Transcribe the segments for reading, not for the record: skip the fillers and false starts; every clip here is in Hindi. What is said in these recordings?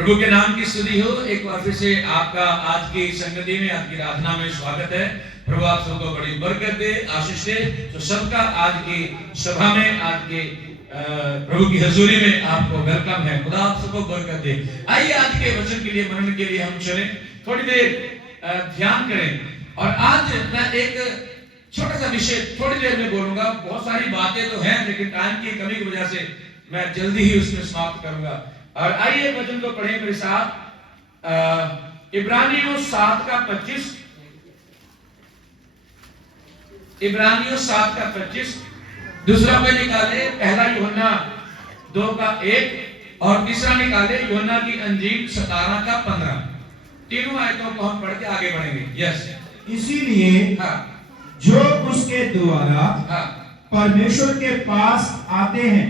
प्रभु के नाम की स्तुति हो। एक बार फिर से आपका आज की संगति में, आज की आराधना में स्वागत है। प्रभु आप सबको बड़ी बरकत दे, आशीष दे। तो सबका आज की सभा में, आज के प्रभु की हजूरी में आपको वेलकम है। खुदा आप सबको बरकत दे। आइए आज के वचन के लिए, मनन के लिए हम चलें, थोड़ी देर ध्यान करें। और आज मैं एक छोटा सा विषय थोड़ी देर में बोलूंगा। बहुत सारी बातें तो हैं, लेकिन टाइम की कमी की वजह से मैं जल्दी ही उसमें समाप्त करूंगा। और आइए वचन को पढ़ें मेरे साथ। इब्रानियों 7 का 25, इब्रानियों 7 का 25। दूसरा में निकाले पहला यूहन्ना 2 का 1 और तीसरा निकाले यूहन्ना की अंजील 17 का 15। तीनों आयतों को हम पढ़ के आगे बढ़ेंगे। यस, इसीलिए जो उसके द्वारा परमेश्वर के पास आते हैं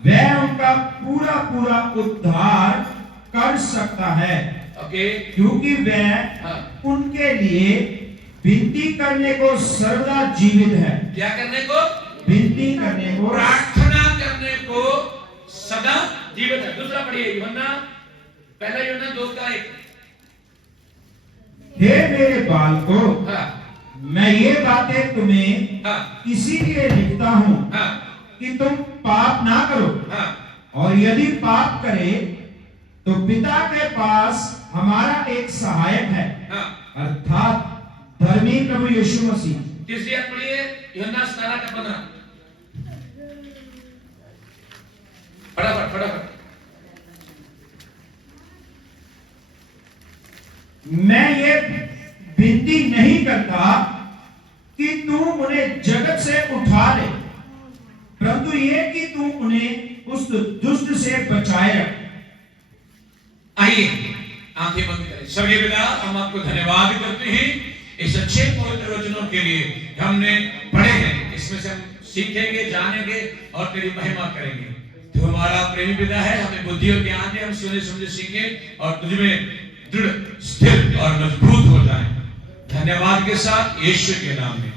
वह उनका पूरा पूरा उद्धार कर सकता है। ओके, क्योंकि वह उनके लिए विनती करने को सर्वदा जीवित है। क्या करने को? विनती करने को, प्रार्थना करने को सदा जीवित है। दूसरा पढ़िए, यूहन्ना पहला यूहन्ना 2 का 1। हे मेरे बालकों, मैं ये बातें तुम्हें इसीलिए लिखता हूँ कि तुम पाप ना करो। और यदि पाप करे तो पिता के पास हमारा एक सहायक है, अर्थात धर्मी प्रभु यीशु मसीह। तीसरी पढ़िए, यूहन्ना 17 का 15। फटाफट फटाफट। मैं ये विनती नहीं करता कि तू उन्हें जगत से उठा ले, परंतु ये कि तू उन्हें उस दुष्ट से बचाए रख। आइए आंखें बंद करें। सभी पिता, हम आपको धन्यवाद करते हैं इस अच्छे पवित्र वचनों के लिए। हमने पढ़े हैं, इसमें से हम सीखेंगे, जानेंगे और तेरी महिमा करेंगे। तू हमारा प्रेमी पिता है, हमें बुद्धि और ज्ञान दे, हम सुने समझे सीखें और तुझ में दृढ़, स्थिर और मजबूत हो जाएं। धन्यवाद के साथ यीशु के नाम में,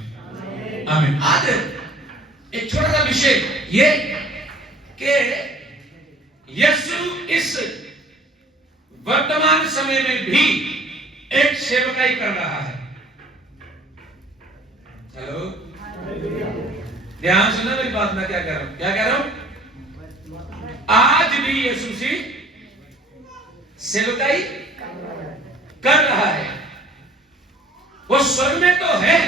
आमीन। आज एक छोटा सा विषय ये कि यीशु इस वर्तमान समय में भी एक सेवकाई कर रहा है। हेलो, ध्यान सुनो मेरी बात। मैं क्या कह रहा हूं? क्या कह रहा हूं? आज भी यीशु सी सेवकाई कर रहा है। वो स्वर्ग में तो है,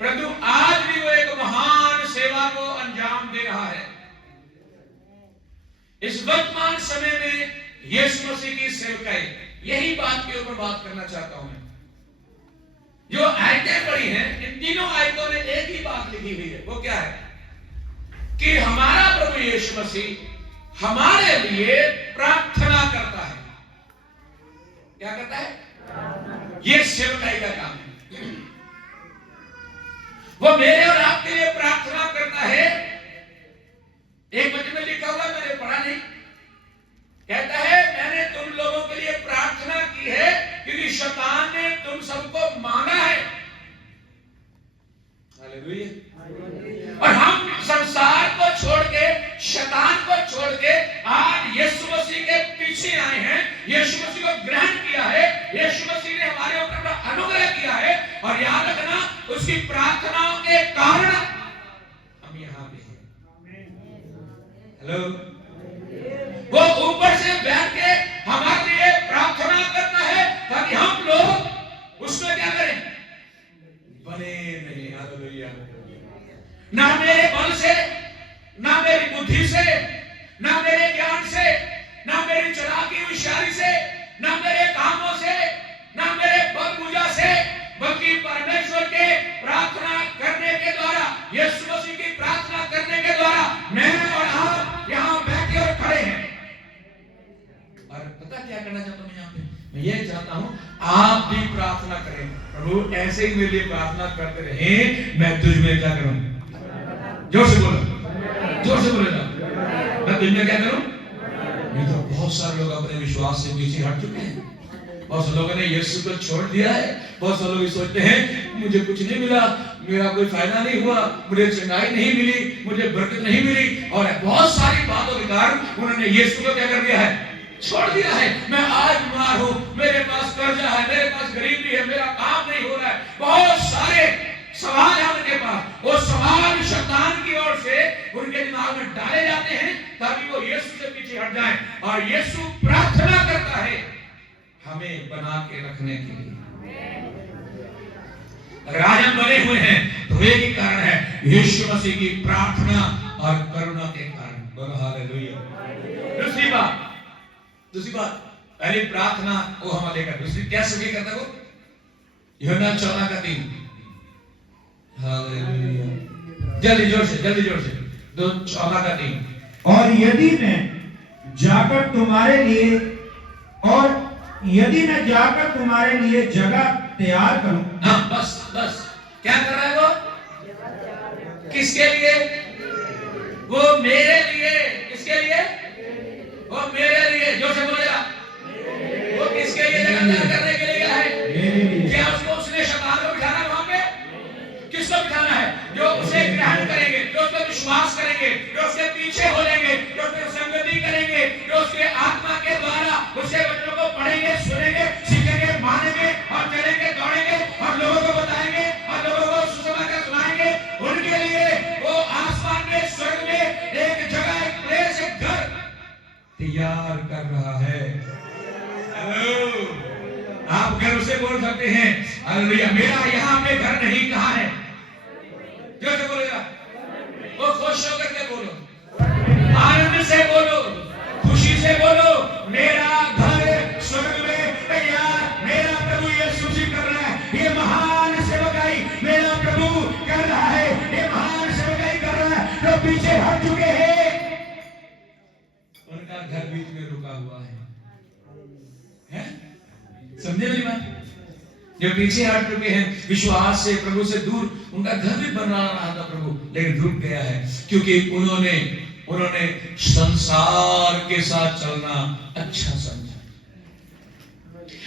परंतु आज भी वो एक महान सेवा को अंजाम दे रहा है। इस वर्तमान समय में यीशु मसीह की सेवकाई, यही बात के ऊपर बात करना चाहता हूं मैं। जो आयतें पढ़ी हैं, इन तीनों आयतों में एक ही बात लिखी हुई है। वो क्या है? कि हमारा प्रभु यीशु मसीह हमारे लिए प्रार्थना करता है। क्या करता है? ये सेवकाई का काम है। वो मेरे और आपके लिए प्रार्थना करता है। एक वचन में लिखा हुआ, मैंने पढ़ा नहीं, कहता है मैंने तुम लोगों के लिए प्रार्थना की है क्योंकि शैतान ने तुम सबको मांगा है। हालेलुया। और हम संसार को छोड़ के, शैतान को छोड़ के आज यीशु मसीह के पीछे आए हैं। यीशु मसीह को ग्रहण किया है। यीशु मसीह ने हमारे ऊपर बड़ा अनुग्रह किया है। और याद रखना, उसकी प्रार्थनाओं के कारण हम यहां पे हैं। हेलो, वो ऊपर से बैठ के हमारे लिए प्रार्थना करता है ताकि हम लोग उसमें क्या करें? बने नहीं। हालेलुया। ना मेरे बल से, ना मेरी बुद्धि से, ना मेरे ज्ञान से, ना मेरी चालाकी होशियारी से, ना मेरे कामों से, ना मेरे बल भुजा से, बल्कि परमेश्वर के प्रार्थना करने के द्वारा, यीशु मसीह की प्रार्थना करने के द्वारा मैं और आप यहाँ बैठे और खड़े हैं। और पता क्या करना चाहता हूँ यहाँ पे? मैं ये चाहता हूँ आप भी प्रार्थना करें। प्रभु ऐसे ही मेरे लिए प्रार्थना करते रहे, मैं तुझ में क्या करूं? जोर से बोलो, जोर से बोलो ना। मैं तुझ में क्या करूं? नहीं तो बहुत सारे लोग अपने विश्वास से पीछे हट चुके हैं। बहुत से लोगों ने यीशु को छोड़ दिया है। बहुत से लोग सोचते हैं मुझे कुछ नहीं मिला, मेरा कोई फायदा नहीं हुआ, मुझे चंगाई नहीं मिली, मुझे बरकत नहीं मिली, और बहुत सारी बातों के कारण उन्होंने यीशु को क्या कर दिया है? छोड़ दिया है। मैं आज बीमार हूं, मेरे पास कर्जा है, मेरे पास गरीबी है, मेरा काम नहीं हो रहा है, बहुत सारे सवाल है उनके पास। वो सवाल शैतान की ओर से उनके दिमाग में डाले जाते हैं ताकि वो यीशु से पीछे हट जाएं। और यीशु प्रार्थना करता है हमें बना के रखने के लिए। अगर आज हम बने हुए हैं तो एक ही कारण है, यीशु मसीह की प्रार्थना और करुणा के कारण। बोलो हालेलुया। दूसरी बात, पहली प्रार्थना वो हमारे का, दूसरी क्या सभी करता है वो? यूहन्ना 14:3। हालेलुया। जल्दी जोर से 14:3। और यदि मैं जाकर तुम्हारे लिए जगह तैयार करूं। हाँ, बस क्या कर रहा है वो? किसके लिए? वो मेरे लिए। किसके लिए? वो मेरे लिए। जो से बोलेगा वो किसके लिए जगह तैयार करने के लिए है? क्या उसने शैतान को बिठाना है वहां पे? किसको बिठाना है? जो उसे ग्रहण करेंगे, जो उस पर विश्वास करेंगे, जो उसके पीछे हो जाएंगे, जो उसकी संगति करेंगे, जो उसके आत्मा के द्वारा उसके वचनों को पढ़ेंगे, सुनेंगे, सीखेंगे, मानेंगे और चलेंगे, दौड़ेंगे और लोगों को बताएंगे और लोगों को सुसमाचार सुनाएंगे। उनके लिए वो आसमान में, स्वर्ग में एक जगह, एक प्लेस, एक घर तैयार कर रहा है। हेलो, आप घर उसे बोल सकते हैं हालेलुया, मेरा यहाँ पे घर नहीं, कहाँ है? जो से बोलेगा वो खुश होकर के बोलो, आनंद से बोलो, खुशी से बोलो, मेरा घर स्वर्ग में तैयार मेरा प्रभु यीशु जी कर रहा है। ये महान सेवकाई मेरा प्रभु कर रहा है, ये महान सेवकाई कर रहा है। जो पीछे हट चुके हैं उनका घर बीच में रुका हुआ है। समझे मेरी बात? जो पीछे हट चुके हैं विश्वास से, प्रभु से दूर, उनका घर भी बन रहा था प्रभु, लेकिन रुक गया है क्योंकि उन्होंने संसार के साथ चलना अच्छा समझा,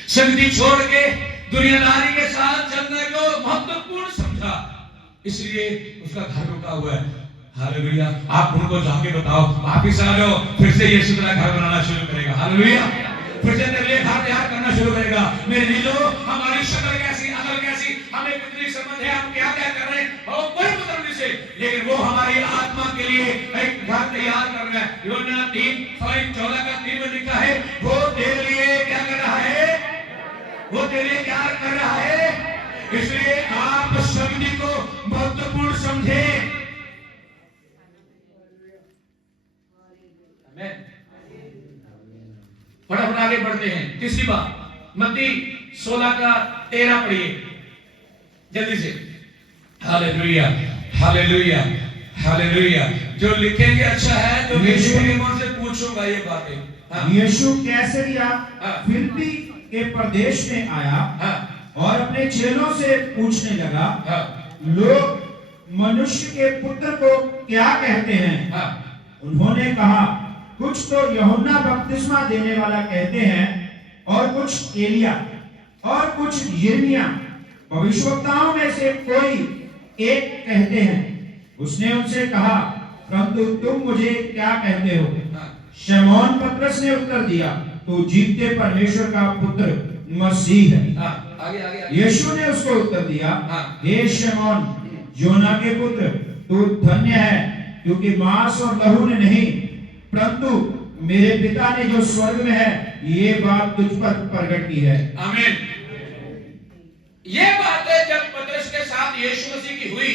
संगति छोड़ के दुनियादारी के साथ चलने को महत्वपूर्ण समझा, इसलिए उसका घर रुका हुआ है। हालेलुया। आप उनको जाके बताओ, वापिस आ जाओ, फिर से यीशु तेरा घर बनाना शुरू करेगा। हालेलुया। फिर से तेरे लिए घर तैयार करना शुरू करेगा। मेरे दिलो, हमारी शक्ल कैसी, अकल कैसी, हमें कितनी समझ है, हम क्या क्या कर रहे हैं, और कोई मतलब नहीं से, लेकिन वो हमारी आत्मा के लिए एक घर तैयार कर रहा है। यूहन्ना 3:14 में लिखा है, वो तेरे लिए क्या कर रहा है? वो तेरे लिए क्या कर रहा है? इसलिए आप संगति को महत्वपूर्ण समझे। फटाफट आगे बढ़ते हैं। तीसरी बात, मत्ती 16:13 पढ़िए जल्दी से। Hallelujah, hallelujah, hallelujah. जो लिखेंगे अच्छा है तो यीशु के मुंह से पूछूंगा ये बातें। हाँ। यीशु कैसरिया फिलिप्पी के प्रदेश में आया और अपने चेलों से पूछने लगा, लोग मनुष्य के पुत्र को क्या कहते हैं? उन्होंने कहा, कुछ तो यूहन्ना बपतिस्मा देने वाला कहते हैं, और कुछ एलिया, और कुछ यिर्मयाह भविष्यवक्ताओं में से कोई एक कहते हैं। उसने उनसे कहा, परंतु तुम मुझे क्या कहते हो? शमौन पतरस ने उत्तर दिया, तू जीवते परमेश्वर का पुत्र मसीह है। आगे। यीशु ने उसको उत्तर दिया, हे शमौन, योना के पुत्र, तू धन्य है, क्योंकि मांस और लहू ने नहीं, परंतु मेरे पिता ने जो स्वर्ग में है ये बात तुझ पर प्रकट की है। आमीन। ये बातें जब पतरस के साथ यीशु मसीह की हुई,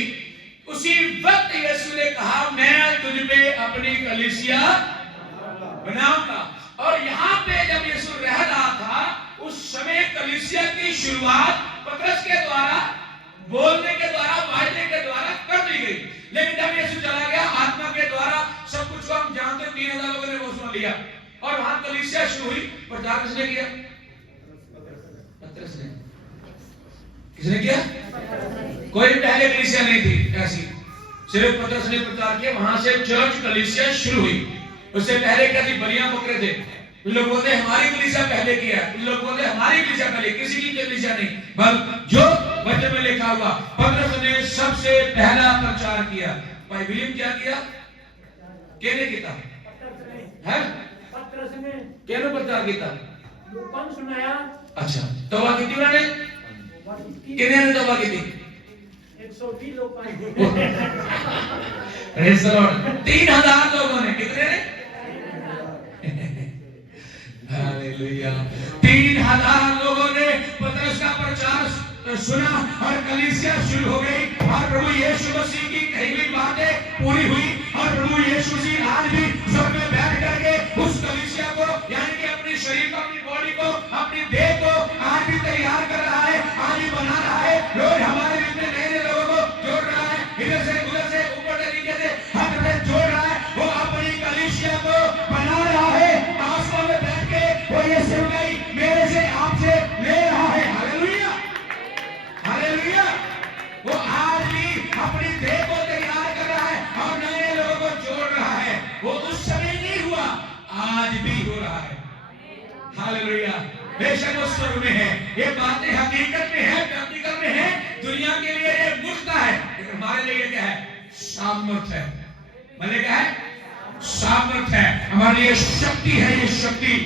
उसी वक्त यीशु ने कहा, मैं तुझ पे अपनी कलीसिया बनाऊंगा। और यहाँ पे जब यीशु रह रहा था, उस समय कलीसिया की शुरुआत पतरस के द्वारा, बोलने के द्वारा, वायदे के द्वारा कर दी गई। लेकिन जब यीशु चला गया, आत्मा के द्वारा सब कुछ को हम जानते, 3000 लोगों ने वो सुन लिया और वहां कलीसिया शुरू हुई। प्रचार किसने किया? पतरस ने। किसने किया? कोई पहले कलीसिया नहीं थी ऐसी, सिर्फ पतरस ने प्रचार किया। वहां से चर्च कलीसिया शुरू हुई। उससे पहले क्या थी? बलियां बकरे थे। लोग बोलते हमारी कलीसिया पहले किया, लोग बोलते हमारी कलीसिया पहले, किसी की कलीसिया नहीं, बल्कि जो वचन में लिखा हुआ, पतरस ने सबसे पहला प्रचार किया। भाई विलियम क्या किया? केने किया है? पतरस ने केनो प्रचार किया लोकां नूं सुनाया अच्छा तौबा की उन्होंने कितने ने तौबा की 120 लोकां ने प्रेज द लॉर्ड 3000 लोगों ने कितने ने हालेलुया 3000 लोगों ने पतरस का प्रचार सुना और कलीसिया शुरू हो गई और प्रभु यीशु मसीह की कही हुई बातें पूरी हुई और प्रभु यीशु मसीह आज भी स्वर्ग में बैठ करके उस कलीसिया को यानी कि अपने शरीर को अपनी बॉडी को अपनी देह को आज भी तैयार कर रहा है आज भी बना रहा है रोज हमारे बीच में नए लोगों को जोड़ रहा है इधर से उधर से ऊपर तरीके से हर तरह जोड़ रहा है वो अपनी कलीसिया को बना रहा है आसमान में बैठ के वो ये सेवकाई मेरे से आपसे ले रहा है हालेलुया हालेलुया वो आज भी अपनी देह को तैयार कर रहा है और नए लोगों को जोड़ रहा है वो उस समय नहीं हुआ आज भी हो रहा है हालेलुया बेशक वो स्वर्ग में है ये बातें हकीकत में है प्रैक्टिकल में है दुनिया के लिए ये मुफ्त है लेकिन हमारे लिए क्या है सामर्थ है मतलब क्या है सामर्थ है हमारे लिए शक्ति है ये शक्ति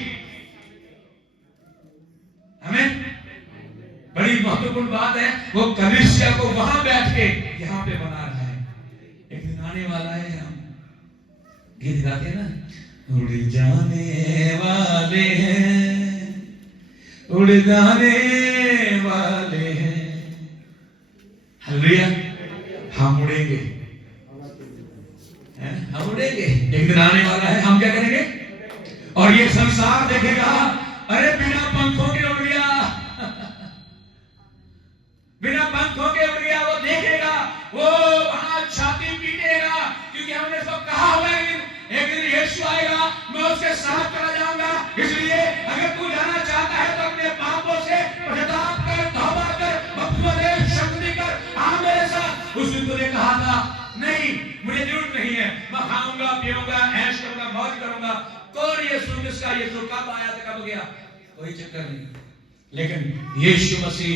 हमें बड़ी महत्वपूर्ण बात है वो कलीसिया को वहां बैठ के यहां पे बना रहा है एक दिन आने वाला है हम गीत गाते ना उड़ जाने वाले हैं उड़ जाने वाले हैं हालेलुया हम उड़ेंगे हम उड़ेंगे एक दिन आने वाला है हम क्या करेंगे और ये संसार देखेगा अरे बिना पंखों के उड़ गया बिना पंखों के उड़ गया वो देखेगा वो वहां छाती पीटेगा क्योंकि हमने सब कहा हुआ है एक दिन यीशु आएगा मैं उसके साथ चला जाऊंगा इसलिए अगर तू जाना चाहता है तो अपने पापों से पश्चाताप कर तौबा कर बपतिस्मा ले शक्ति कर आ मेरे साथ उस दिन तूने कहा था नहीं मुझे जरूरत नहीं है मैं खाऊंगा पीऊंगा ऐश करूंगा मौज करूंगा कौन यीशु किसका यीशु कब आया था कब गया कोई चक्कर नहीं लेकिन यीशु मसीह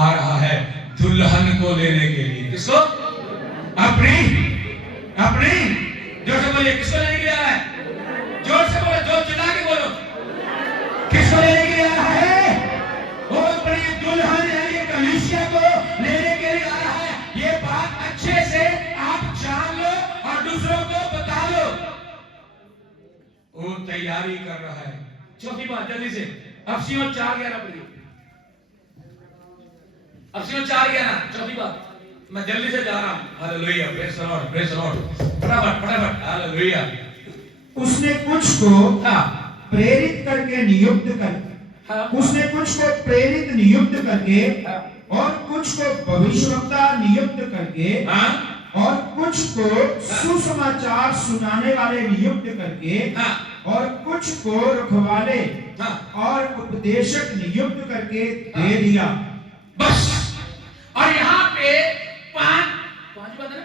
आ रहा है दुल्हन को लेने के लिए किसको अपनी अपनी जोर से बोलिए किसको लेने के लिए आ रहा है जोर से बोलो जोर चिल्ला के बोलो किसको लेने के लिए आ रहा है वो अपनी दुल्हन यानी कलीसिया को लेने के लिए आ रहा है ये बात अच्छे से आप जान लो और दूसरों को बता लो वो तैयारी कर रहा है चौथी बात जल्दी से अफसियों 4:11 पढ़िए अफसियों 4:11 चौथी बात मैं जल्दी से जा रहा हूं हालेलुया प्रेज द लॉर्ड फटाफट हालेलुया उसने कुछ को प्रेरित करके नियुक्त कर उसने कुछ को प्रेरित नियुक्त करके और कुछ को भविष्यवक्ता नियुक्त करके और कुछ को सुसमाचार सुनाने वाले नियुक्त करके और कुछ को रखवाले और उपदेशक नियुक्त करके दे दिया बस और यहाँ पे पांच बात है ना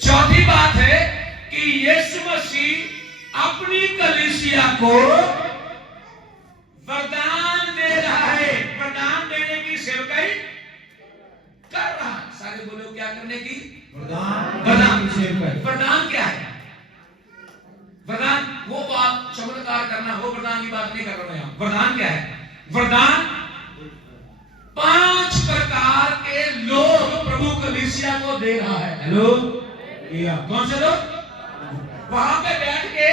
चौथी बात है कि यीशु मसीह अपनी कलीसिया को वरदान दे रहा है वरदान देने की सेवकाई कर रहा है सारे बोलो क्या करने की वरदान की सेवकाई वरदान क्या है वरदान वो बात चमत्कार करना वो वरदान की बात नहीं कर रहा हूं यहां वरदान क्या है वरदान 5 प्रकार के लोग प्रभु कलीसिया को दे रहा है हेलो कौन से लोग वहां पे बैठ के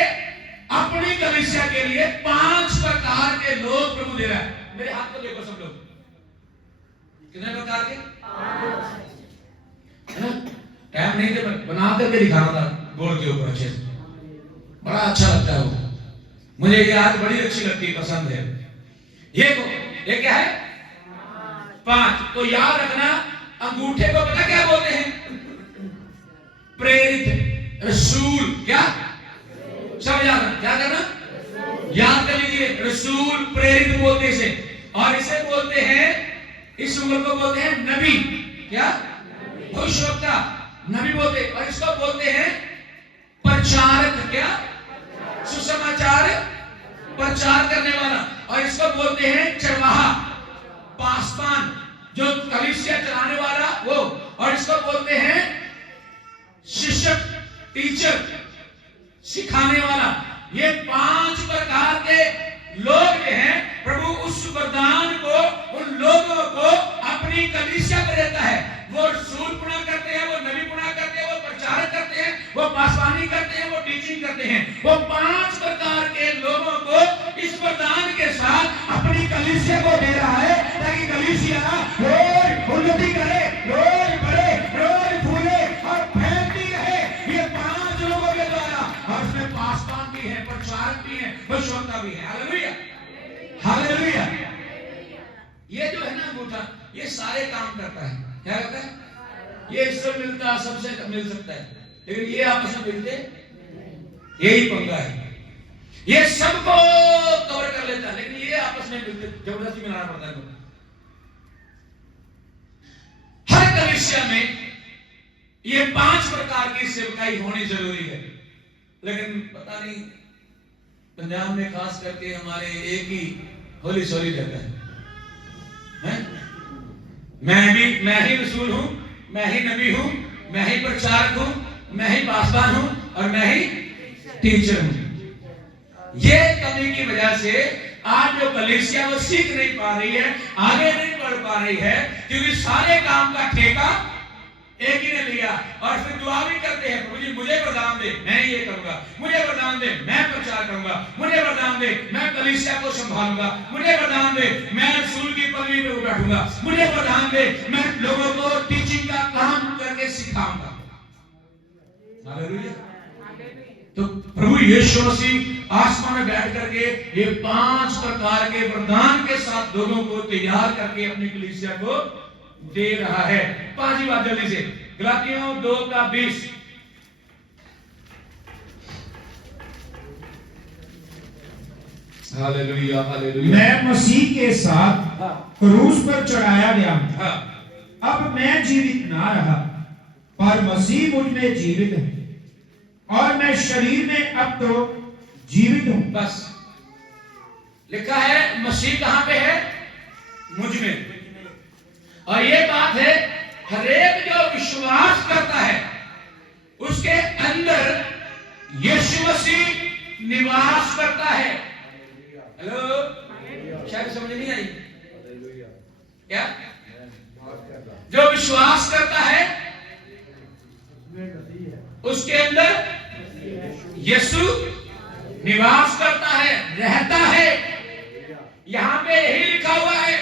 अपनी कलीसिया के लिए 5 प्रकार के लोग प्रभु दे रहा है मेरे हाथ को देखो सब लोग कितने प्रकार के 5 टाइम नहीं थे बना करके दिखाना था बोर्ड के ऊपर अच्छे से बड़ा अच्छा लगता है वो मुझे ये आज बड़ी अच्छी लगती है पसंद है ये क्या है 5 तो याद रखना अंगूठे को पता क्या बोलते हैं प्रेरित रसूल क्या सब याद क्या करना याद कर लीजिए रसूल प्रेरित बोलते इसे और इसे बोलते हैं इस उम्र को बोलते हैं नबी क्या भविष्यवक्ता नबी बोलते और इसको बोलते हैं प्रचारक क्या सुसमाचार प्रचार करने वाला और इसको बोलते हैं चरवाहा पासवान जो कलीसिया चलाने वाला वो और इसको बोलते हैं शिक्षक टीचर सिखाने वाला लोग जो हैं प्रभु उस वरदान को उन लोगों को अपनी कलीसिया में देता है। वो रसूलपुना करते हैं, वो नबीपुना करते हैं, वो प्रचारक करते हैं, वो पासवानी करते हैं, वो टीचिंग करते हैं। वो 5 प्रकार के लोगों को इस वरदान के साथ अपनी कलीसिया को दे रहा है ताकि कलीसिया रोज उन्नति करे, रोज बढ़े, रोज फूले और फैलती रहे। ये 5 लोगों के द्वारा, और उसमें पासवान भी है, प्रचारक भी है, भविष्यवक्ता भी है। Hallelujah, hallelujah. ये जो है ना अंगूठा, ये सारे काम करता है। क्या करता है? ये इससे मिलता, सबसे मिल सकता है, लेकिन ये आपस में मिलते, यही पंगा है। ये सबको कवर कर लेता है, लेकिन ये आपस में मिलते, जबरदस्ती मिलाना पड़ता है। हर कलीसिया में ये 5 प्रकार की सेवकाई होनी जरूरी है। लेकिन पता नहीं पंजाब में खास करके हमारे एक ही होली सोली रहता है। मैं ही रसूल हूं, मैं ही नबी हूं, मैं ही प्रचारक हूं, मैं ही पासवान हूं और मैं ही टीचर हूं। ये कमी की वजह से आज जो कलीसिया वो सीख नहीं पा रही है, आगे नहीं बढ़ पा रही है, क्योंकि सारे काम का ठेका एक ही ने लिया। और फिर दुआ भी करते हैं, प्रभु जी मुझे वरदान दे, मैं ये करूंगा, मुझे वरदान दे, मैं प्रचार करूंगा, मुझे वरदान दे, मैं कलीसिया को संभालूंगा, मुझे वरदान दे, मैं रसूल की पदवी पे बैठूंगा, मुझे वरदान दे, मैं लोगों को टीचिंग का काम करके सिखाऊंगा। हालेलुया। तो प्रभु यीशु मसीह आसमान में बैठ करके ये 5 प्रकार के वरदान के साथ लोगों को तैयार करके अपनी कलीसिया को दे रहा है। 5वीं बात जल्दी से, गलातियों 2:20। Hallelujah, hallelujah. मैं मसीह के साथ क्रूस पर चढ़ाया गया हूं। अब मैं जीवित ना रहा, पर मसीह मुझ में जीवित है, और मैं शरीर में अब तो जीवित हूं। बस लिखा है मसीह कहां पे है? मुझ में। और ये बात है, हरेक जो विश्वास करता है उसके अंदर यीशु मसीह निवास करता है। हेलो, शायद समझ नहीं आई क्या? जो विश्वास करता है उसके अंदर यीशु निवास करता है, रहता है। यहां पे यही लिखा हुआ है।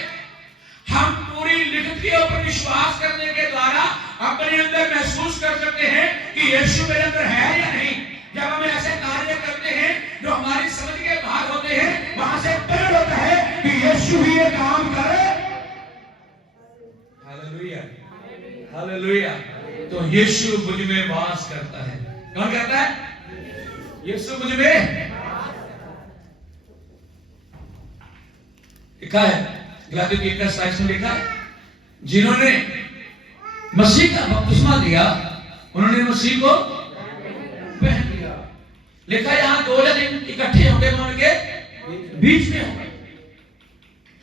हम पूरी लिखत के ऊपर विश्वास करने के द्वारा अपने अंदर महसूस कर सकते हैं कि यीशु मेरे अंदर है या नहीं। जब हम ऐसे कार्य करते हैं जो हमारी समझ के बाहर होते हैं, वहां से प्रकट होता है कि यीशु ही ये काम करे। Hallelujah, hallelujah. तो यीशु मुझ में वास करता है। कौन कहता है? यीशु मुझ में। लिखा है गलातियों की 1:27 में लिखा है, जिन्होंने मसीह का बपतिस्मा दिया उन्होंने मसीह को पहन लिया। लिखा है यहां 2 जन इकट्ठे होंगे, मैं उनके बीच में होंगे।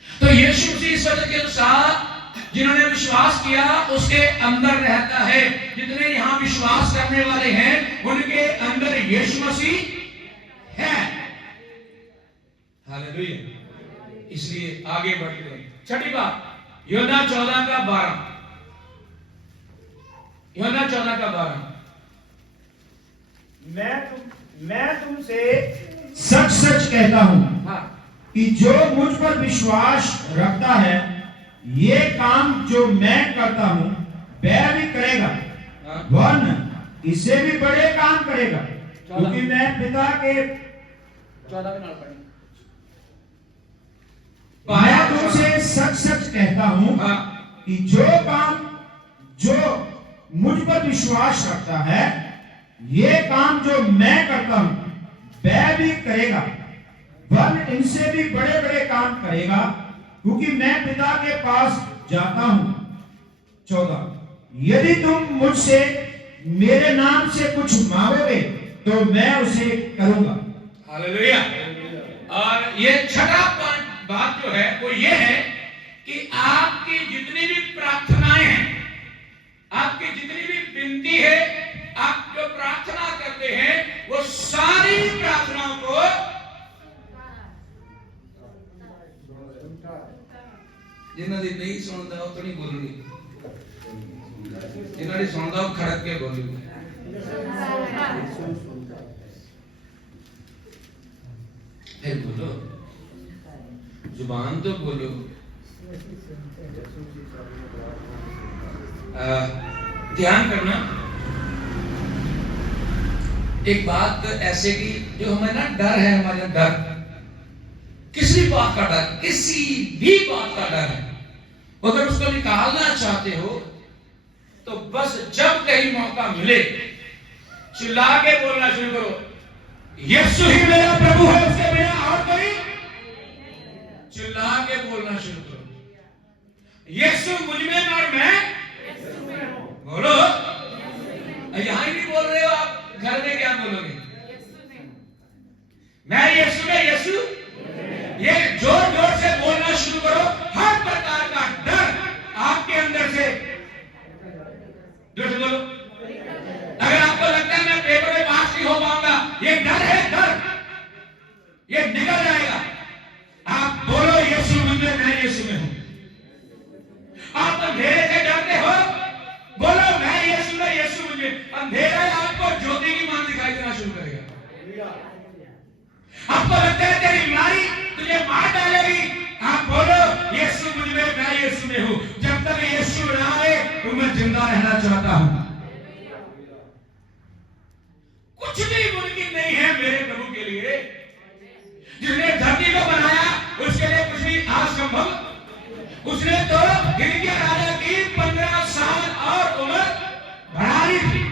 तो यीशु मसीह इस वचन के अनुसार जिन्होंने विश्वास किया उसके अंदर रहता है। जितने यहां विश्वास करने वाले हैं उनके अंदर यीशु मसीह है। हालेलुया। इसलिए आगे बढ़ते हैं। 6ठी बात, यूहन्ना 14:12। यूहन्ना 14:12। मैं तुमसे सच सच कहता हूं हाँ, कि जो मुझ पर विश्वास रखता है ये काम जो मैं करता हूं वह भी करेगा, वरन इससे भी बड़े काम करेगा, क्योंकि मैं पिता के 14 में पढ़ेंगे। मैं तुमसे सच सच कहता हूं कि जो काम जो मुझ पर विश्वास रखता है ये काम जो मैं करता हूं वह भी करेगा, वरन इनसे भी बड़े बड़े काम करेगा, क्योंकि मैं पिता के पास जाता हूं। 14, यदि तुम मुझसे मेरे नाम से कुछ मांगोगे तो मैं उसे करूंगा। हालेलुया। और ये 6ठा बात जो है वो ये है कि आपकी जितनी भी प्रार्थनाएं हैं, आपकी जितनी भी विनती है, आप जो प्रार्थना करते हैं वो सारी प्रार्थनाओं को जिन्हों की नहीं सुनता वो तो नहीं बोलनी, जिन्हों की सुनता वो खड़क के बोलनी। फिर बोलो, जुबान तो बोलो। ध्यान करना एक बात ऐसे की जो हमें ना डर है, हमारे डर, किसी बात का डर, किसी भी बात का डर है, अगर उसको निकालना चाहते हो तो बस जब कहीं मौका मिले चिल्ला के बोलना शुरू करो, यीशु ही मेरा प्रभु है, उसके बिना और कोई। चिल्ला के बोलना शुरू करो, यीशु मुझ में और मैं बोलो। यहां ही नहीं बोल रहे हो आप, घर में क्या बोलोगे? मैं यीशु में, यीशु, ये जोर जोर से बोलना शुरू करो। हर प्रकार का डर आपके अंदर से जोर से बोलो। अगर आपको लगता है मैं पेपर में पास नहीं हो पाऊंगा, ये डर है, डर, ये निकल जाएगा। आप बोलो यीशु मुझ में, मैं यीशु में हूं। आप अंधेरे से डरते हो, बोलो मैं यीशु में, यीशु मुझ में। अंधेरा आपको ज्योति की मान दिखाई देना शुरू करेगा। आपको लगता है तेरी बीमारी तुझे मार डालेगी, आप बोलो यीशु मुझ में, मैं यीशु में हूं। जब तक यीशु ना आए तो मैं जिंदा रहना चाहता हूं। कुछ भी मुमकिन नहीं है मेरे प्रभु के लिए। जिसने धरती को बनाया उसके लिए कुछ भी असंभव। उसने तो हिजकिय्याह राजा की 15 साल और उम्र बढ़ा ली थी।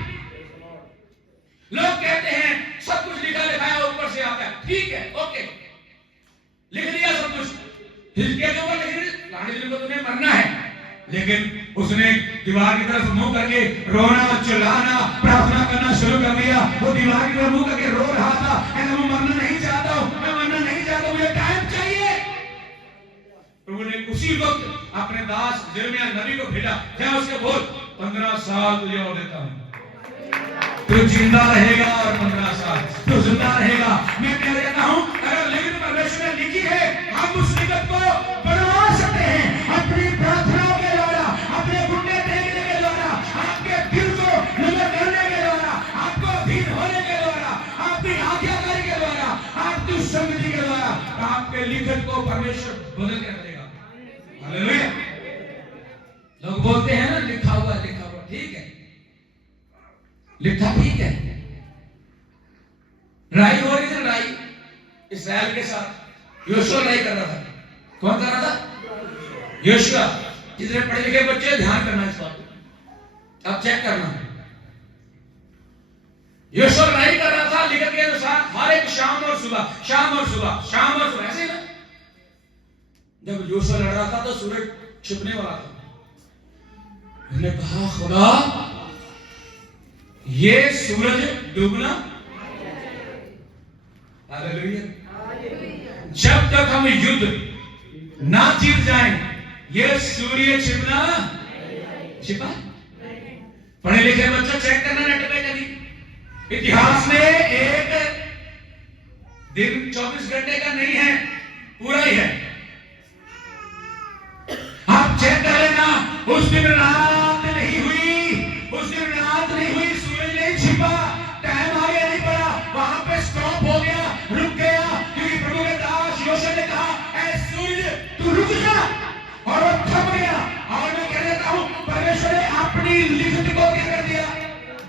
लोग कहते हैं सब कुछ लिखा लिखाया ऊपर से आता है, ठीक है, ओके, लिख लिया सब कुछ, हिजकिय्याह के ऊपर लिख लिया, लाने को तुम्हें मरना है। लेकिन उसने दीवार की तरफ मुंह करके रोना, चिल्लाना, प्रार्थना करना शुरू कर दिया। वो दीवार की तरफ मुंह करके रो रहा था, कहता मैं मरना नहीं चाहता हूं, मैं मरना नहीं चाहता, मुझे टाइम चाहिए। प्रभु ने उसी वक्त अपने दास यिर्मयाह नबी को भेजा, जा उसके बोल 15 साल तुझे और देता हूं, तू जिंदा रहेगा और 15 साल तू जिंदा रहेगा। मैं कह देता हूं अगर लिखित परमेश्वर ने लिखी है, हम उस लिखत को बनवा सकते हैं अपनी प्रार्थनाओं के द्वारा, अपने घुटने टेकने के द्वारा, आपके दिल को नम्र करने के द्वारा, आपको अधीन होने के द्वारा, आपकी आज्ञाकारी के द्वारा, आपकी संगति के द्वारा आपके लिखत को परमेश्वर बदल के रखेगा। हालेलुया। लोग बोलते हैं ना लिखा हुआ, ठीक है, लिखा ठीक है। लड़ाई हो रही थी, लड़ाई इस्राएल के साथ, योशुआ लड़ाई कर रहा था। कौन कर रहा था? योशुआ। जितने पढ़े लिखे बच्चे ध्यान करना इस बात को, अब चेक करना। योशुआ लड़ाई कर रहा था लिखत के अनुसार, हर एक शाम और सुबह, शाम और सुबह, शाम और सुबह, ऐसे ना। जब योशुआ लड़ रहा था तो सूरज छिपने वाला था। मैंने कहा खुदा ये सूरज डूबना, हालेलुया, जब तक हम युद्ध ना जीत जाएं, ये सूर्य छिपना छिपा। पढ़े लिखे बच्चों चेक करना नेट पे कभी। इतिहास में एक दिन 24 घंटे का नहीं है, पूरा ही है। आप चेक कर लेना, उस दिन रात नहीं हुई, उस दिन रात नहीं हुई, सूरज नहीं छिपा, टाइम आगे नहीं बढ़ा, वहां पे स्टॉप हो गया, रुक गया, क्योंकि प्रभु के दास योशुआ ने कहा ऐ सूरज तू रुक जा, और वो थम गया। और मैं कह देता हूं परमेश्वर ने अपनी लिखत को क्या कर दिया?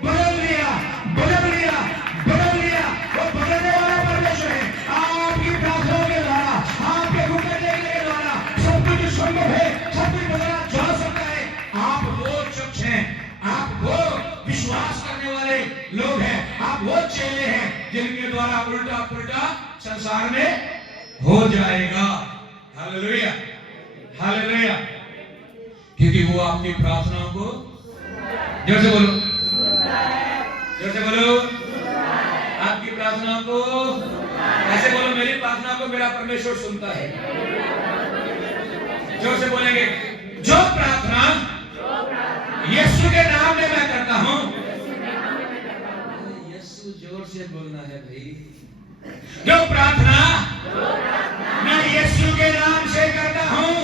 बदल लिया, बदल लिया, बदल लिया। वो बदलने वाला परमेश्वर है। आपकी प्रार्थनाओं के द्वारा, आपके घुटने टेकने के द्वारा सब कुछ संभव है, सब कुछ बदला जा सकता है। आप वो शख्स हैं, आप वो विश्वास करने वाले लोग हैं, आप वो चेले हैं जिनके द्वारा उल्टा पुल्टा संसार में हो जाएगा। Hallelujah, hallelujah. क्योंकि वो आपकी प्रार्थनाओं को, जोर से बोलो, जोर से बोलो, आपकी प्रार्थनाओं को, ऐसे बोलो मेरी प्रार्थना को मेरा परमेश्वर सुनता है। जोर से बोलेंगे, जो प्रार्थना यीशु के नाम में मैं करता हूं, यीशु जोर से बोलना है भाई। जो प्रार्थना मैं यीशु के नाम से करता हूं,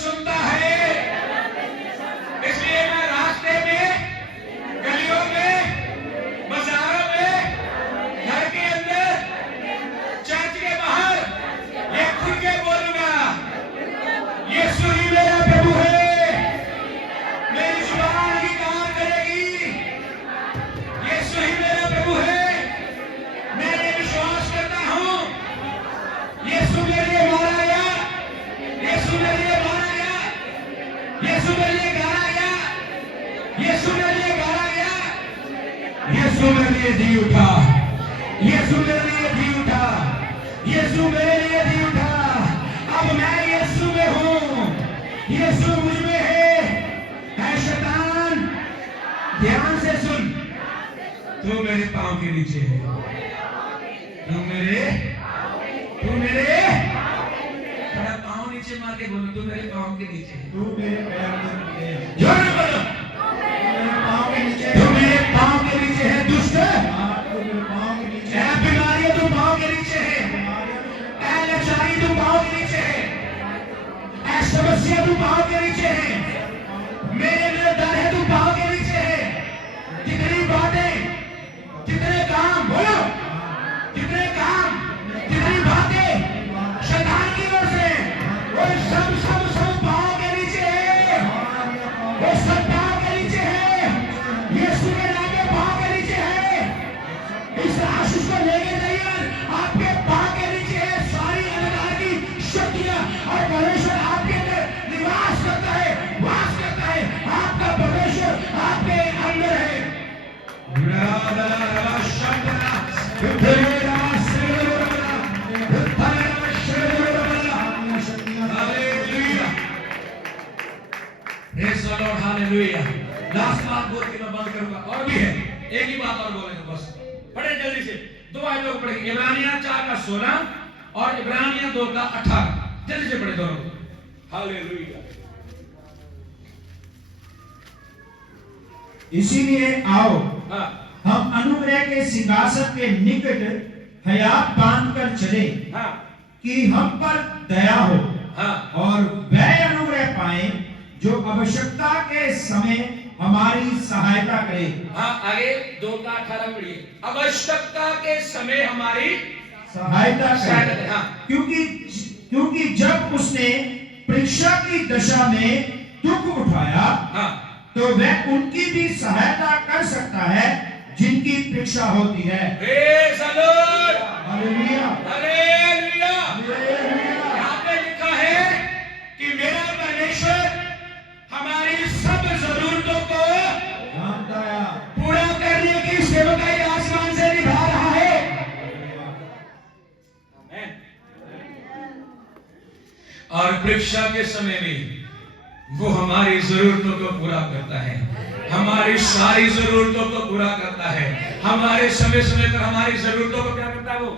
सुनता है। इसलिए मैं रास्ते में, गलियों में, बाजारों में, घर के अंदर, चर्च के बाहर ये खुल के बोलूंगा, यीशु ही मेरा प्रभु है। मेरी जुबान ही काम करेगी, यीशु ही मेरा प्रभु है। मैं ये विश्वास करता हूं, यीशु मेरे लिए मारा गया, यीशु मेरे लिए मारा गया, यीशु मेरे लिए गाड़ा गया, यीशु मेरे लिए गाड़ा गया, यीशु मेरे लिए जी उठा, यीशु मेरे लिए जी उठा, यीशु मेरे लिए जी उठा। अब मैं यीशु में हूं, यीशु मुझ में है शैतान ध्यान से सुन, तू मेरे पांव के नीचे है, तू मेरे थोड़ा पांव नीचे मार के बोलो, तू मेरे पांव के नीचे है। तू मेरे पैर के नीचे है। जोर से बोलो, मेरे पाँव के नीचे तू मेरे पांव के नीचे है। दुष्ट तू मेरे पाँव के नीचे ऐ बीमारियां तू पांव के नीचे है, ऐ लाचारी तू पांव के नीचे है, ऐ समस्या तू पांव के नीचे है, मेरे लिए डर है तू पांव के नीचे है। कितनी बातें, कितने काम, बोलो कितने काम, कितनी बातें शैतान की ओर से, वो सब सब सब पांव के नीचे है, वो सब पांव के नीचे है। यीशु के नाम में पांव के नीचे है। इस आशीष को लेके जाइए, आपके पांव के नीचे है सारी अंधकार की शक्तियां, और परमेश्वर आपके अंदर निवास करता है, वास करता है। आपका परमेश्वर आपके अंदर है। Praise the Lord, hallelujah. Last बात बोल के मैं बंद करूंगा, और भी है, एक ही बात और बोलेंगे बस। पढ़े जल्दी से, दो आयतों को पढ़ेंगे, इब्रानियां 4 का 16 और इब्रानियां 2 का 18। जल्दी से पढ़े दोनों। हालेलुया। इसीलिए आओ हाँ हम अनुग्रह के सिंहासन के निकट हयात बांध कर चले, हाँ कि हम पर दया हो हाँ और वह अनुग्रह पाए जो आवश्यकता के समय हमारी सहायता करे। हाँ, आगे 2 का 18 पढ़िए। आवश्यकता के समय हमारी सहायता सहायता करे। करे। हाँ क्योंकि जब उसने परीक्षा की दशा में दुख उठाया, हाँ तो वह उनकी भी सहायता कर सकता है जिनकी परीक्षा होती है। Praise the Lord, hallelujah. Hallelujah. Hallelujah. यहाँ पे लिखा है कि मेरा परमेश्वर हमारी सब जरूरतों को जानता है। पूरा करने की सेवकाई आसमान से निभा रहा है। आमेन। और परीक्षा के समय में वो हमारी जरूरतों को पूरा करता है, हमारी सारी जरूरतों को पूरा करता है। हमारे समय समय पर हमारी जरूरतों को क्या करता है? वो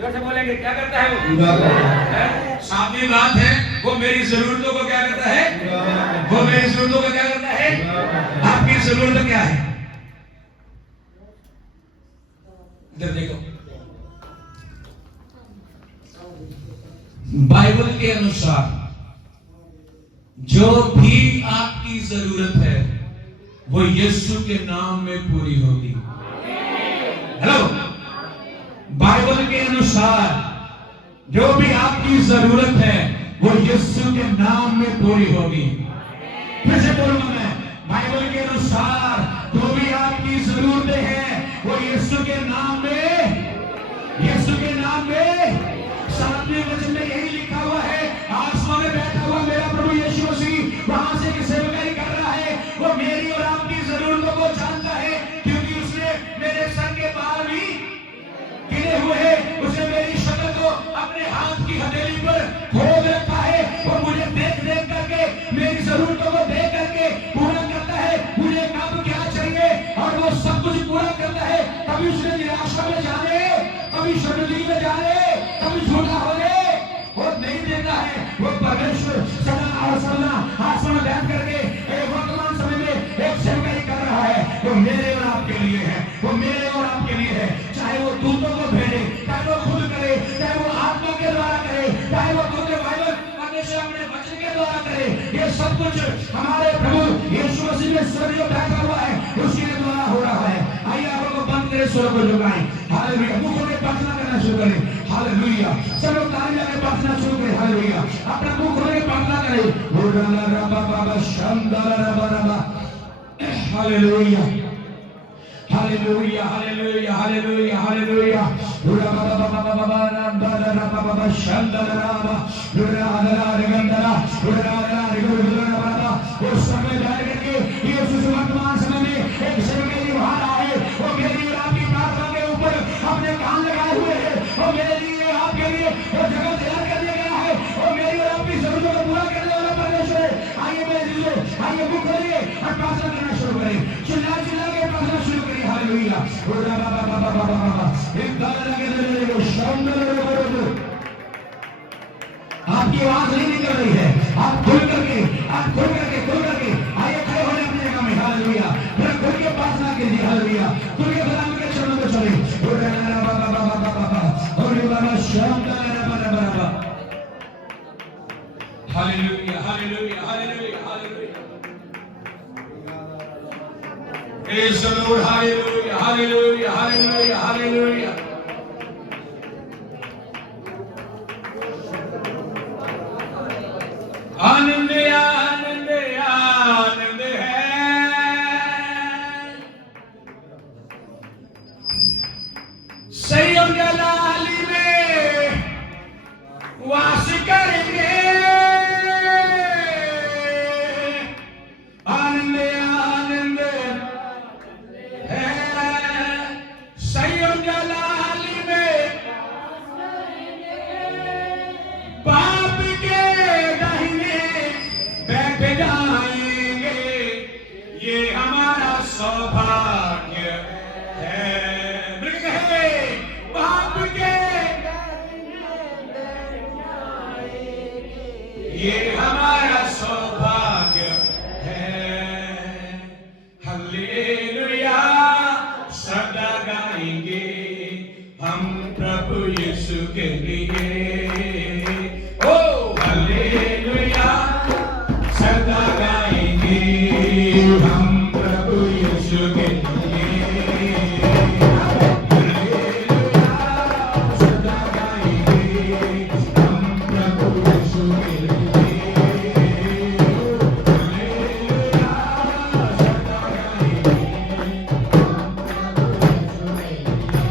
जोर से बोलेंगे, क्या करता है? वो पूरा करता है। सातवीं बात है, वो मेरी जरूरतों को क्या करता है? वो मेरी जरूरतों को क्या करता है? आपकी जरूरत क्या है? इधर देखो, बाइबल के अनुसार जो भी आपकी जरूरत है वो यीशु के नाम में पूरी होगी। हेलो, बाइबल के अनुसार जो भी आपकी जरूरत है वो यीशु के नाम में पूरी होगी। फिर से बोलूंगा मैं, बाइबल के अनुसार जो भी आपकी जरूरतें हैं वो यीशु के नाम में, यीशु के नाम में। 7वें वचन में यही लिखा हुआ है, आसमान में बैठा हुआ मेरा प्रभु यीशु मसीह वहां से सेवकाई कर रहा है। वो मेरी और आपकी जरूरतों को जानता है, क्योंकि उसने मेरे सर के बाल भी गिरे हुए हैं। उसने मेरी शक्ल को अपने हाथ की हथेली पर खोद रखा है। वो मुझे देख देख करके, मेरी जरूरतों को देख करके पूरा करता है। मुझे कब क्या चाहिए और वो सब कुछ पूरा करता है। कभी उसने निराशा में जाने, कभी शर्मिंदगी में जाने, कभी झूठा होने वो नहीं देता है। वो परमेश्वर सदा और सदा आसमान में बैठ करके वर्तमान समय में एक सेवकाई कर रहा है। वो मेरे और आपके लिए है, वो मेरे और आपके लिए है। चाहे वो दूतों को भेजे, चाहे वो खुद करे, चाहे वो आत्मा के द्वारा करे, चाहे वो दूसरे बाइबल ये सब कुछ हमारे प्रभु यीशु मसीह में स्वर्ग में बैठा हुआ है, उसके द्वारा हो रहा है। आइए आंखों को बंद करें, स्वरों को झुकाएं। हालेलुया। मुंह खोल के प्रार्थना करना शुरू करें। हालेलुया। सब लोग ताली बजा के प्रार्थना शुरू करें। हालेलुया। अपना मुंह खोल के प्रार्थना करें। Hallelujah, hallelujah, hallelujah, hallelujah, hallelujah. उस समय जाकर के यीशु वर्तमान समय में एक सेवक बाहर आए, वो मेरी और आपकी प्रार्थना के ऊपर अपने कान लगाए हुए हैं। वो मेरे लिए आपके लिए वो जगह तैयार कर दिया गया है। वो मेरी और आपकी जरूरतों को पूरा करने वाला परमेश्वर है। आइए मेरे दिलो, आइए मुंह खोलिए और प्रार्थना करना शुरू करें। चिल्ला चिल्ला के प्रार्थना शुरू करिए। हालेलुया। आपकी आवाज नहीं निकल रही है। आप खुल करके आइए खड़े होने अपने जगह में। हालेलुया। फिर खुल के प्रार्थना कीजिए। हालेलुया। खुल के खुदा के चरणों में चले। Hallelujah, hallelujah, hallelujah, hallelujah. Praise the Lord. Hallelujah, hallelujah, hallelujah, hallelujah. Anand Anand Anand है, सैयद जलाली में वास करेंगे। आनंद आनंद है, सैयद जलाली में बाप के दाहिने बैठ जाएंगे। ये हमारा सौभाग्य है। मिल कहे बाप के ये हमारा सौभाग्य है। हल्लेलुया सदा गाएंगे हम प्रभु यीशु के लिए। ओ हल्लेलुया सदा गाएंगे हम प्रभु यीशु के लिए। हल्लेलुया सदा गाएंगे हम प्रभु यीशु के लिए। हल्लेलुया सदा गाएंगे हम प्रभु यीशु के लिए।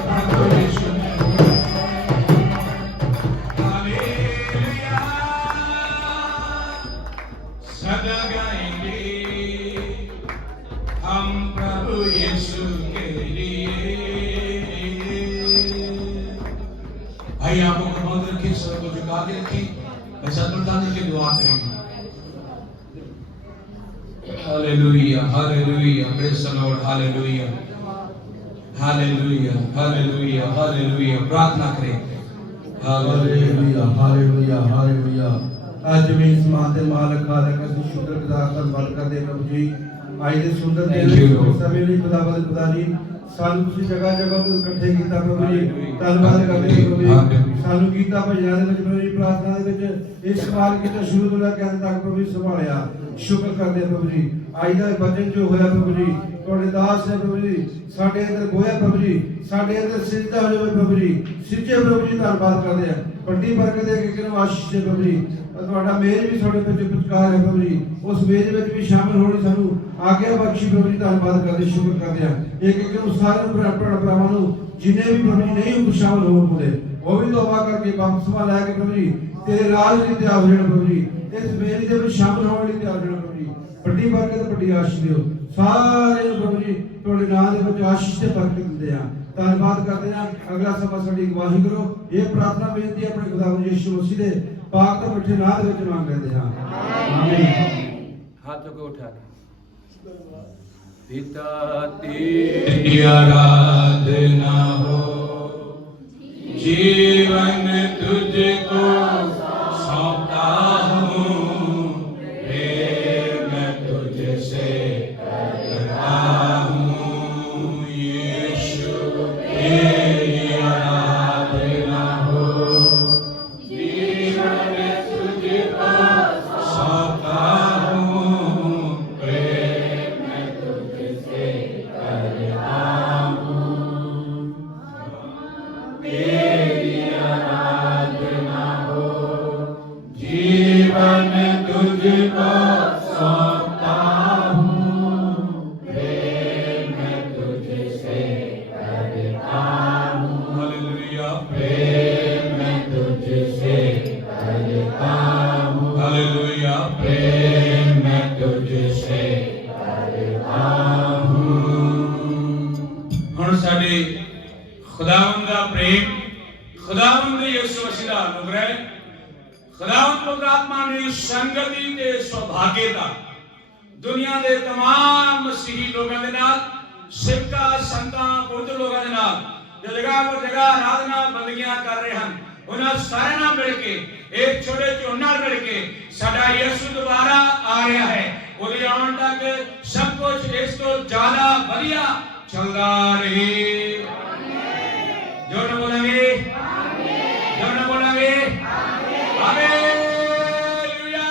प्रभु यीशु में हो हालेलुया सदा गाएंगे हम प्रभु यीशु के लिए। भाई आंखों को बंद रखिए, सर को झुका के रखिए, ऐसा लौटाने की दुआ करेंगे। Hallelujah hallelujah praise the Lord hallelujah hallelujah hallelujah hallelujah. प्रार्थना करें हालेलुया हालेलुया हालेलुया। आज भी इस माते मालक खालक ਅਸੀਂ शुक्रगुजार ਧੰਨਵਾਦ ਕਰਦੇ ਪ੍ਰਭੂ ਜੀ ਅੱਜ ਦੇ ਸੁੰਦਰ ਦਿਨ ਸਮੇਂ ਲਈ ਖੁਦਾਵੰਦ ਖੁਦਾ ਜੀ ਸਾਨੂੰ ਤੁਸੀਂ ਜਗ੍ਹਾ ਜਗ੍ਹਾ ਤੋਂ ਇਕੱਠੇ ਕੀਤਾ ਪ੍ਰਭੂ ਜੀ ਧੰਨਵਾਦ ਕਰਦੇ ਪ੍ਰਭੂ ਜੀ ਸਾਨੂੰ ਕੀਤਾ ਭਜਨਾਂ ਦੇ ਵਿੱਚ ਪ੍ਰਭੂ ਜੀ ਪ੍ਰਾਰਥਨਾ ਦੇ ਵਿੱਚ ਇਸ ਸਵਾਲ ਕੀਤਾ ਸ਼ੁਰੂ ਤੋਂ ਲੈ ਕੇ ਅੰਤ ਤੱਕ ਪ੍ਰਭੂ ਜੀ ਸੰਭਾਲਿਆ ਸ਼ੁਕਰ ਕਰਦੇ ਪ੍ਰਭੂ ਜੀ ਅੱਜ ਦਾ ਵਚਨ ਜੋ ਹੋਇਆ ਪ੍ਰਭੂ ਜੀ ਤੁਹਾਡੇ ਦਾਸ ਹੈ ਪ੍ਰਭੂ ਜੀ ਸਾਡੇ ਅੰਦਰ ਗੋਇਆ ਪ੍ਰਭੂ ਜੀ ਸਾਡੇ ਅੰਦਰ ਸਿੱਧਾ ਹੋ ਜਾਵੇ ਪ੍ਰਭੂ ਜੀ ਸਿੱਧੇ ਪ੍ਰਭੂ ਜੀ ਧੰਨਵਾਦ ਕਰਦੇ ਆ ਵੱਡੀ ਬਰਕਤ ਦੇ ਕੇ ਕਿਨੂੰ ਆਸ਼ੀਸ਼ ਦੇ ਪ੍ਰਭੂ ਜੀ ਤੁਹਾਡਾ ਮੇਲ ਵੀ ਤੁਹਾਡੇ ਵਿੱਚ ਵਿਚਕਾਰ ਹੈ ਪ੍ਰਭੂ ਜੀ ਉਸ ਮੇਲ ਵਿੱਚ ਵੀ ਸ਼ਾਮਿਲ ਹੋਣੀ ਸਾਨੂੰ ਆਗਿਆ ਬਖਸ਼ੀ ਪ੍ਰਭੂ ਜੀ ਧੰਨਵਾਦ ਕਰਦੇ ਸ਼ੁਕਰ ਕਰਦੇ ਆ ਇੱਕ ਇੱਕ ਨੂੰ ਸਾਰਿਆਂ ਨੂੰ ਭਰਾਵਾਂ ਨੂੰ ਜਿੰਨੇ ਵੀ ਪ੍ਰਭੂ ਜੀ ਨਹੀਂ ਸ਼ਾਮਿਲ ਹੋਣਗੇ ਉਹ ਵੀ ਤੋਬਾ ਕਰਕੇ ਬਪਤਿਸਮਾ ਲੈ ਕੇ ਪ੍ਰਭੂ ਜੀ ਤੇਰੇ ਰਾਜ ਲਈ ਤਿਆਰ ਹੋ ਜਾਣ ਪ੍ਰਭੂ ਜੀ ਇਸ ਮੇਲ ਦੇ ਵਿੱਚ ਸ਼ਾਮਿਲ ਹੋਣ ਲਈ ਤਿਆਰ ਹੋ ਜਾਣ ਪ੍ਰਭੂ ਜੀ ਵੱਡੀ ਬਰਕਤ ਵੱਡੀ ਆਸ਼ੀਸ਼ ਦਿਓ ਸਾਰਿਆਂ ਨੂੰ ਪ੍ਰਭੂ ਜੀ ਤੁਹਾਡੇ ਨਾਮ ਦੇ ਵਿੱਚ ਆਸ਼ੀਸ਼ ਤੇ ਬਰਕਤ ਦਿੰਦੇ ਆ ਧੰਨਵਾਦ ਕਰਦੇ ਆ ਅਗਲਾ ਸਮਾਂ ਸਾਡੀ ਅਗਵਾਈ ਕਰੋ ਇਹ ਪ੍ਰਾਰਥਨਾ ਬੇਨਤੀ ਆਪਣੇ ਖੁਦਾਵੰਦ ਯਿਸੂ ਮਸੀਹ ਦੇ पाक तो मिठे नाम ਵਿੱਚ ਮੰਗ ਲੈਂਦੇ ਹਾਂ ਆਮੀਨ। हाथों को उठा के पिता तेरी आराधना हो जीवन तुझको सौंपता हूँ प्रेम तुझसे करता हूँ यीशु तेरी आराधना हो खुदावंद का प्रेम खुदावंद यीशु मसीह का अनुग्रह खुदावंद पवित्र आत्मा की संगति ते सौभाग्यता दुनिया के तमाम मसीही लोगों के नाल सिक्का संतां बुद्ध लोगों के नाल जो जगह पर जगह आराधना बंदियां कर रहे हैं उन्हां सारे नाल मिल के एक छोटे झोना मिल के साडा यीशु दोबारा आ रहा है ਉਹਦੇ ਆਉਣ तक सब कुछ इस तो ज्यादा बढ़िया चलता रहे। जो न बोलेंगे जो न बोलेंगे हालेलुया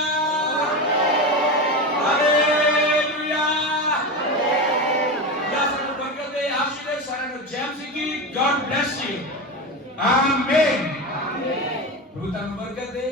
हालेलुया। सारे बरकत दे आशीष दे सारे को जय मसीह की। गॉड ब्लेस यू आमीन। प्रभु तन बरकत दे।